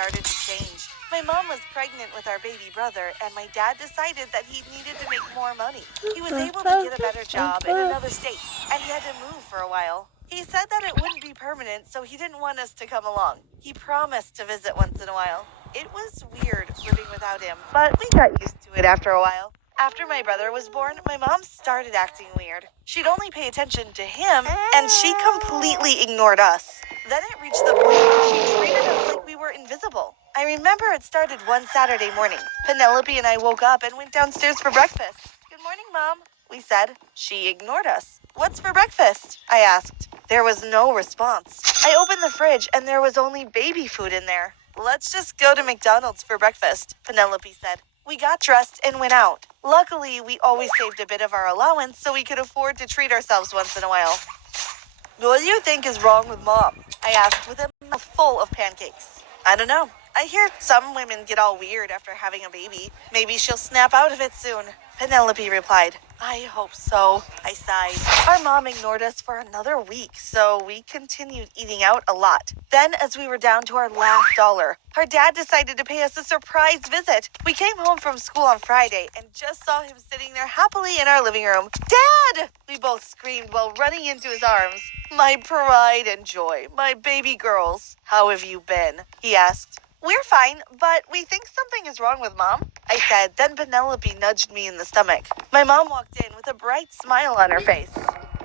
started to change. My mom was pregnant with our baby brother, and my dad decided that he needed to make more money. He was able to get a better job in another state, and he had to move for a while. He said that it wouldn't be permanent, so he didn't want us to come along. He promised to visit once in a while. It was weird living without him, but we got used to it after a while. After my brother was born, my mom started acting weird. She'd only pay attention to him, and she completely ignored us. Then it reached the point where she treated us like we were invisible. I remember it started one Saturday morning. Penelope and I woke up and went downstairs for breakfast. "Good morning, Mom," we said. She ignored us. "What's for breakfast?" I asked. There was no response. I opened the fridge and there was only baby food in there. "Let's just go to McDonald's for breakfast," Penelope said. We got dressed and went out. Luckily, we always saved a bit of our allowance so we could afford to treat ourselves once in a while. "What do you think is wrong with Mom?" I asked with a mouth full of pancakes. "I don't know. I hear some women get all weird after having a baby. Maybe she'll snap out of it soon," Penelope replied. "I hope so," I sighed. Our mom ignored us for another week, so we continued eating out a lot. Then, as we were down to our last dollar, our dad decided to pay us a surprise visit. We came home from school on Friday and just saw him sitting there happily in our living room. "Dad!" we both screamed while running into his arms. "My pride and joy, my baby girls. How have you been?" he asked. "We're fine, but we think something is wrong with Mom," I said. Then Penelope nudged me in the stomach. My mom walked in with a bright smile on her face.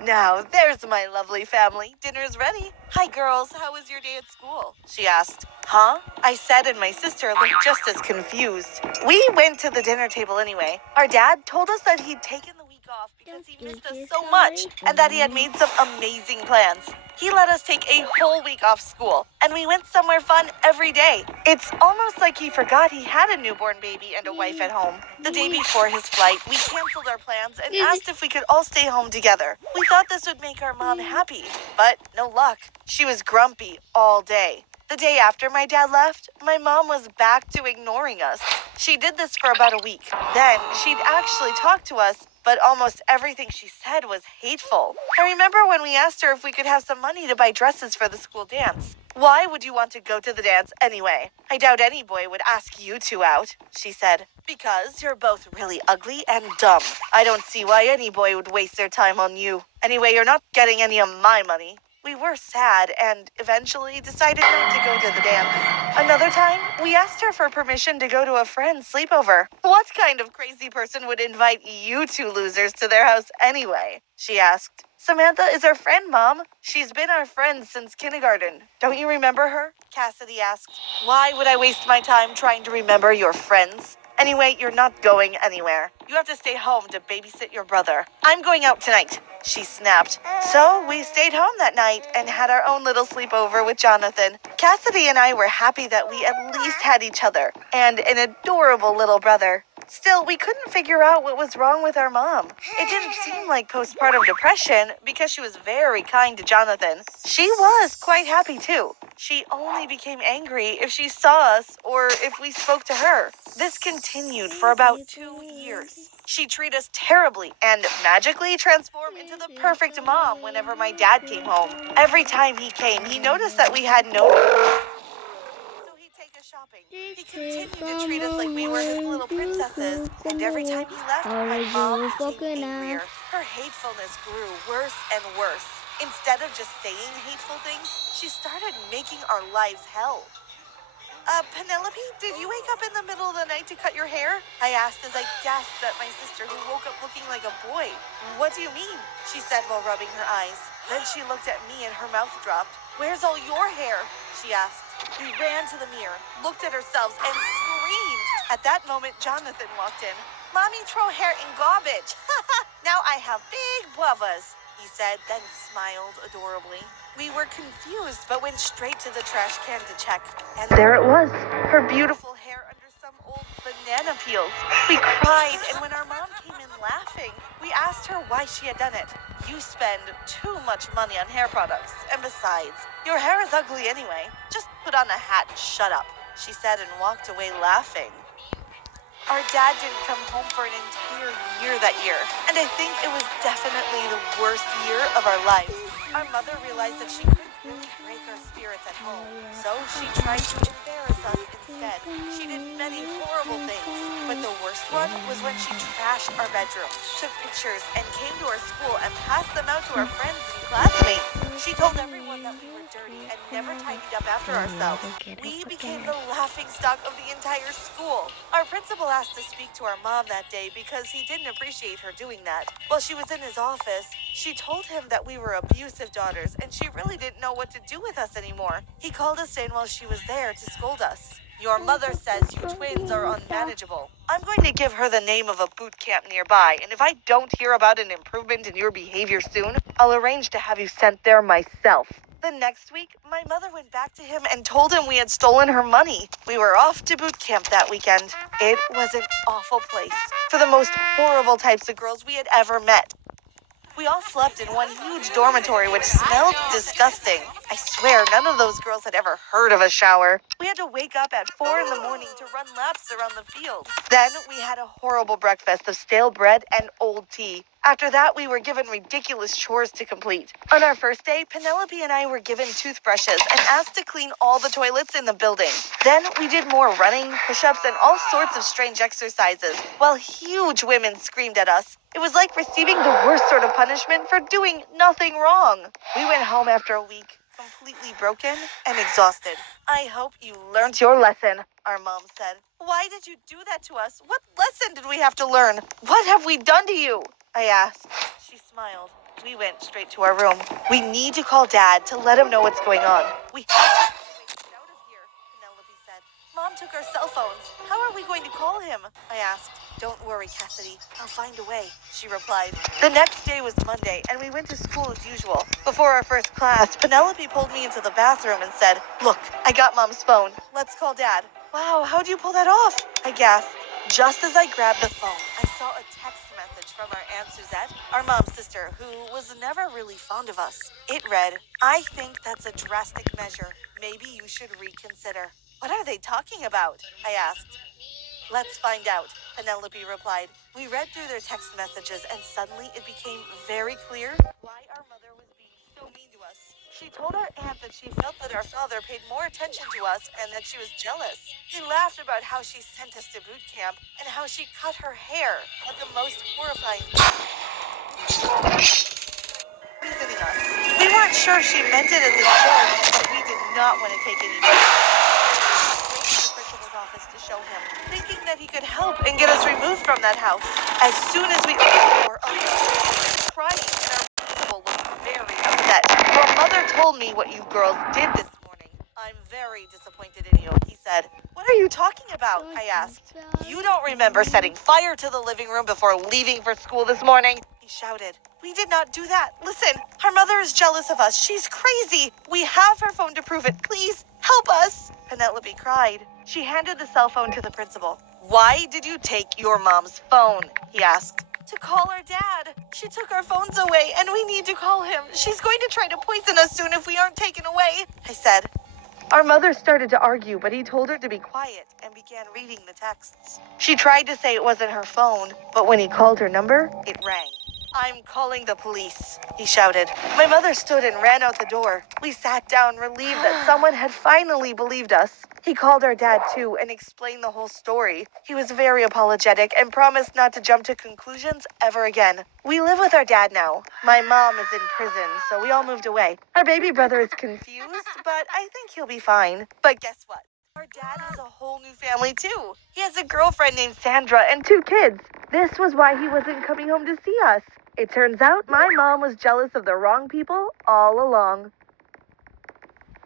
"Now, there's my lovely family. Dinner's ready. Hi, girls. How was your day at school?" she asked. "Huh?" I said, and my sister looked just as confused. We went to the dinner table anyway. Our dad told us that he'd taken the week off because he missed us so much and that he had made some amazing plans. He let us take a whole week off school, and we went somewhere fun every day. It's almost like he forgot he had a newborn baby and a wife at home. The day before his flight, we canceled our plans and asked if we could all stay home together. We thought this would make our mom happy, but no luck. She was grumpy all day. The day after my dad left, my mom was back to ignoring us. She did this for about a week. Then she'd actually talk to us, but almost everything she said was hateful. I remember when we asked her if we could have some money to buy dresses for the school dance. "Why would you want to go to the dance anyway? I doubt any boy would ask you two out," she said. "Because you're both really ugly and dumb. I don't see why any boy would waste their time on you. Anyway, you're not getting any of my money." We were sad and eventually decided not to go to the dance. Another time, we asked her for permission to go to a friend's sleepover. "What kind of crazy person would invite you two losers to their house anyway?" she asked. "Samantha is our friend, Mom. She's been our friend since kindergarten. Don't you remember her?" Cassidy asked. "Why would I waste my time trying to remember your friends? Anyway, you're not going anywhere. You have to stay home to babysit your brother." "I'm going out tonight," she snapped. So we stayed home that night and had our own little sleepover with Jonathan. Cassidy and I were happy that we at least had each other and an adorable little brother. Still, we couldn't figure out what was wrong with our mom. It didn't seem like postpartum depression because she was very kind to Jonathan. She was quite happy too. She only became angry if she saw us or if we spoke to her. This continued for about 2 years. She treated us terribly and magically transformed into the perfect mom whenever my dad came home. Every time he came, he noticed that we had no... So he'd take us shopping. He continued to treat us like we were his little princesses. And every time he left, my mom became angrier. Her hatefulness grew worse and worse. Instead of just saying hateful things, she started making our lives hell. Penelope, did you wake up in the middle of the night to cut your hair?" I asked as I gasped at my sister, who woke up looking like a boy. "What do you mean?" she said while rubbing her eyes. Then she looked at me and her mouth dropped. "Where's all your hair?" she asked. We ran to the mirror, looked at ourselves, and screamed. At that moment, Jonathan walked in. "Mommy throw hair in garbage. Now I have big bothers," he said, then smiled adorably. We were confused, but went straight to the trash can to check. And there it was, her beautiful hair under some old banana peels. We cried, and when our mom came in laughing, we asked her why she had done it. "You spend too much money on hair products, and besides, your hair is ugly anyway. Just put on a hat and shut up," she said and walked away laughing. Our dad didn't come home for an entire year that year, and I think it was definitely the worst year of our lives. Our mother realized that she couldn't really break our spirits at home, so she tried to embarrass us instead. She did many horrible things, but the worst one was when she trashed our bedroom, took pictures, and came to our school and passed them out to our friends and classmates. She told everyone that we were dirty and never tidied up after ourselves. We became the laughingstock of the entire school. Our principal asked to speak to our mom that day because he didn't appreciate her doing that. While she was in his office, she told him that we were abusive daughters and she really didn't know what to do with us anymore. He called us in while she was there to scold us. Your mother says you twins are unmanageable. I'm going to give her the name of a boot camp nearby, and if I don't hear about an improvement in your behavior soon, I'll arrange to have you sent there myself. The next week, my mother went back to him and told him we had stolen her money. We were off to boot camp that weekend. It was an awful place for the most horrible types of girls we had ever met. We all slept in one huge dormitory which smelled disgusting. I swear none of those girls had ever heard of a shower. We had to wake up at 4 in the morning to run laps around the field. Then we had a horrible breakfast of stale bread and old tea. After that, we were given ridiculous chores to complete. On our first day, Penelope and I were given toothbrushes and asked to clean all the toilets in the building. Then we did more running, push-ups, and all sorts of strange exercises, while huge women screamed at us. It was like receiving the worst sort of punishment for doing nothing wrong. We went home after a week, completely broken and exhausted. I hope you learned your lesson, our mom said. Why did you do that to us? What lesson did we have to learn? What have we done to you? I asked. She smiled. We went straight to our room. We need to call Dad to let him know what's going on. We have to find a way to get out of here, Penelope said. Mom took our cell phones. How are we going to call him? I asked. Don't worry, Cassidy. I'll find a way, she replied. The next day was Monday, and we went to school as usual. Before our first class, Penelope pulled me into the bathroom and said, "Look, I got Mom's phone. Let's call Dad." Wow, how'd you pull that off? I gasped. Just as I grabbed the phone, I saw a text message from our Aunt Suzette, our mom's sister, who was never really fond of us. It read, "I think that's a drastic measure. Maybe you should reconsider." What are they talking about? I asked. Let's find out, Penelope replied. We read through their text messages and suddenly it became very clear why our mother was being so mean to us. She told our aunt that she felt that our father paid more attention to us and that she was jealous. He laughed about how she sent us to boot camp and how she cut her hair at the most horrifying visiting us. We weren't sure she meant it as a joke, but we did not want to take any notice. The principal's office to show him, thinking that he could help and get us removed from that house. As soon as we opened the door, we were crying, and our principal looked very upset. Your mother told me what you girls did this morning. I'm very disappointed in you, he said. What are you talking about? I asked. You don't remember setting fire to the living room before leaving for school this morning? He shouted. We did not do that. Listen, our mother is jealous of us. She's crazy. We have her phone to prove it. Please, help us. Penelope cried. She handed the cell phone to the principal. Why did you take your mom's phone? He asked. To call our dad. She took our phones away and we need to call him. She's going to try to poison us soon if we aren't taken away, I said. Our mother started to argue, but he told her to be quiet and began reading the texts. She tried to say it wasn't her phone, but when he called her number, it rang. I'm calling the police, he shouted. My mother stood and ran out the door. We sat down, relieved that someone had finally believed us. He called our dad, too, and explained the whole story. He was very apologetic and promised not to jump to conclusions ever again. We live with our dad now. My mom is in prison, so we all moved away. Our baby brother is confused, but I think he'll be fine. But guess what? Our dad has a whole new family, too. He has a girlfriend named Sandra and 2 kids. This was why he wasn't coming home to see us. It turns out my mom was jealous of the wrong people all along.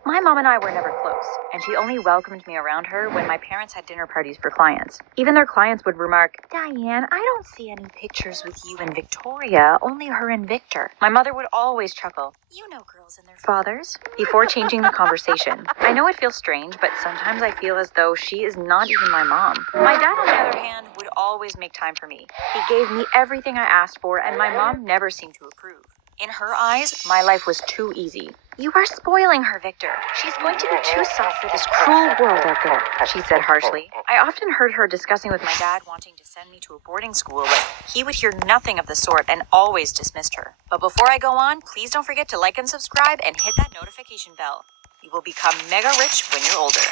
My mom and I were never close, and she only welcomed me around her when my parents had dinner parties for clients. Even their clients would remark, Diane, I don't see any pictures with you and Victoria, only her and Victor. My mother would always chuckle, you know girls and their fathers, before changing the conversation. I know it feels strange, but sometimes I feel as though she is not even my mom. My dad, on the other hand, would always make time for me. He gave me everything I asked for, and my mom never seemed to approve. In her eyes, my life was too easy. You are spoiling her, Victor. She's going to be too soft for this cruel world out there, she said harshly. I often heard her discussing with my dad wanting to send me to a boarding school, but he would hear nothing of the sort and always dismissed her. But before I go on, please don't forget to like and subscribe and hit that notification bell. You will become mega rich when you're older.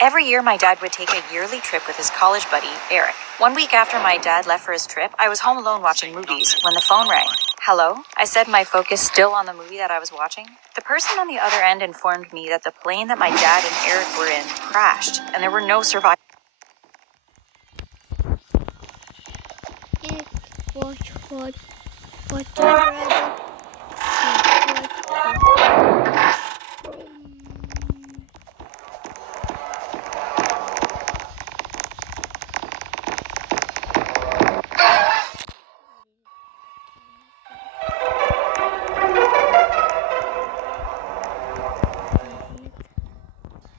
Every year, my dad would take a yearly trip with his college buddy, Eric. One week after my dad left for his trip, I was home alone watching movies when the phone rang. Hello? I said, my focus still on the movie that I was watching. The person on the other end informed me that the plane that my dad and Eric were in crashed, and there were no survivors. What